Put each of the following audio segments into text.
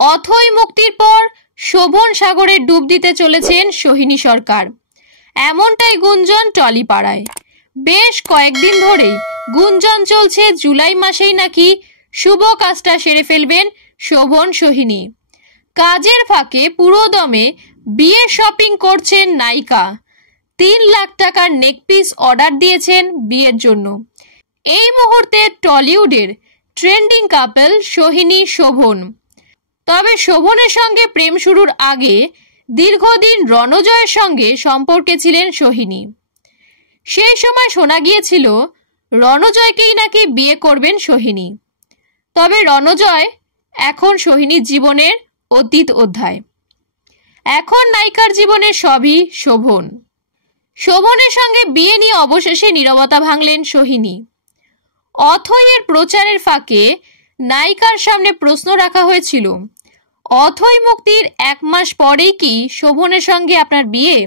অথৈ মুক্তির পর শোভন সাগরে ডুব দিতে চলেছেন সোহিনী সরকার, এমনটাই গুঞ্জন টলিপাড়ায়। বেশ কয়েকদিন ধরেই গুঞ্জন চলছে জুলাই মাসেই নাকি শুভ কাজটা সেরে ফেলবেন শোভন সোহিনী। কাজের ফাঁকে পুরোদমে বিয়ে শপিং করছেন নায়িকা। 3 লাখ টাকার নেকপিস অর্ডার দিয়েছেন বিয়ের জন্য। এই মুহূর্তে টলিউডের ট্রেন্ডিং কাপল সোহিনী শোভন। তবে শোভনের সঙ্গে প্রেম শুরুর আগে দীর্ঘদিন রণজয়ের সঙ্গে সম্পর্কে ছিলেন সোহিনী। সেই সময় শোনা গিয়েছিল রণজয়কেই নাকি বিয়ে করবেন সোহিনী। তবে রণজয় এখন সোহিনীর জীবনের অতীত অধ্যায়। এখন নায়িকার জীবনে সবই শোভন। শোভনের সঙ্গে বিয়ে নিয়ে অবশেষে নীরবতা ভাঙলেন সোহিনী। অথৈয়ের প্রচারের ফাঁকে নায়িকার সামনে প্রশ্ন রাখা হয়েছিল, অথৈ মুক্তির 1 মাস পরেই কি শোভনের সঙ্গে আপনার বিয়ে?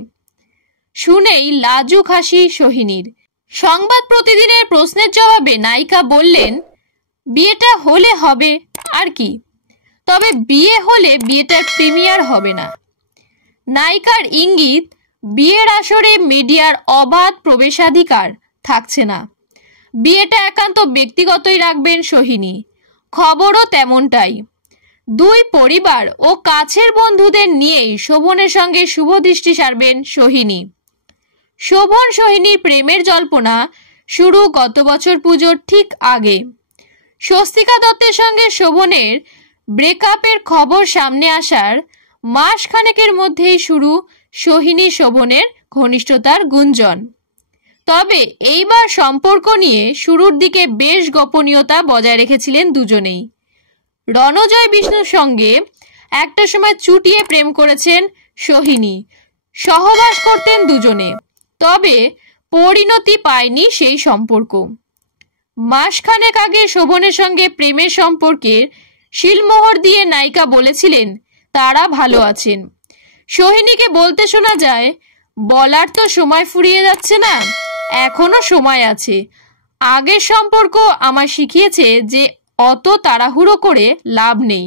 শুনেই লাজুক হাসি সোহিনীর। সংবাদ প্রতিদিনের প্রশ্নের জবাবে নায়িকা বললেন, বিয়েটা হলে হবে আর কি, তবে বিয়ে হলে বিয়েটার প্রিমিয়ার হবে না। নায়িকার ইঙ্গিত, বিয়ের আসরে মিডিয়ার অবাধ প্রবেশাধিকার থাকছে না। বিয়েটা একান্ত ব্যক্তিগতই রাখবেন সোহিনী। খবরও তেমনটাই। 2 পরিবার ও কাছের বন্ধুদের নিয়েই শোভনের সঙ্গে শুভ দৃষ্টি সারবেন সোহিনী। শোভন সোহিনীর প্রেমের জল্পনা শুরু গত বছর পুজোর ঠিক আগে। স্বস্তিকা দত্তের সঙ্গে শোভনের ব্রেকআপের খবর সামনে আসার মাসখানেকের মধ্যেই শুরু সোহিনী শোভনের ঘনিষ্ঠতার গুঞ্জন। তবে এইবার সম্পর্ক নিয়ে শুরুর দিকে বেশ গোপনীয়তা বজায় রেখেছিলেন দুজনেই। রণজয় বিষ্ণুর সঙ্গে একটা সময় চুটিয়ে প্রেম করেছেন সোহিনী। সহবাস করতেন দুজনে, তবে পরিণতি পায়নি সেই সম্পর্ক। মাসখানেক আগে শোভনের সঙ্গে প্রেমের সম্পর্কের শিলমোহর দিয়ে নায়িকা বলেছিলেন তারা ভালো আছেন। সোহিনীকে বলতে শোনা যায়, বলার তো সময় ফুরিয়ে যাচ্ছে না, এখনো সময় আছে। আগের সম্পর্ক আমার শিখিয়েছে যে অত তাড়াহুড়ো করে লাভ নেই।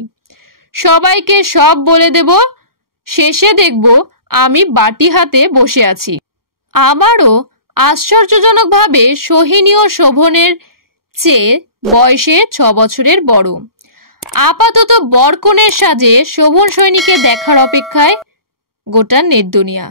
সবাইকে সব বলে দেব, শেষে দেখব আমি বাটি হাতে বসে আছি। আমারও আশ্চর্যজনকভাবে সোহিনী ও শোভনের চেয়ে বয়সে 6 বছরের বড়। আপাতত বরকনের সাজে শোভন সোহিনীকে দেখার অপেক্ষায় গোটা নেট দুনিয়া।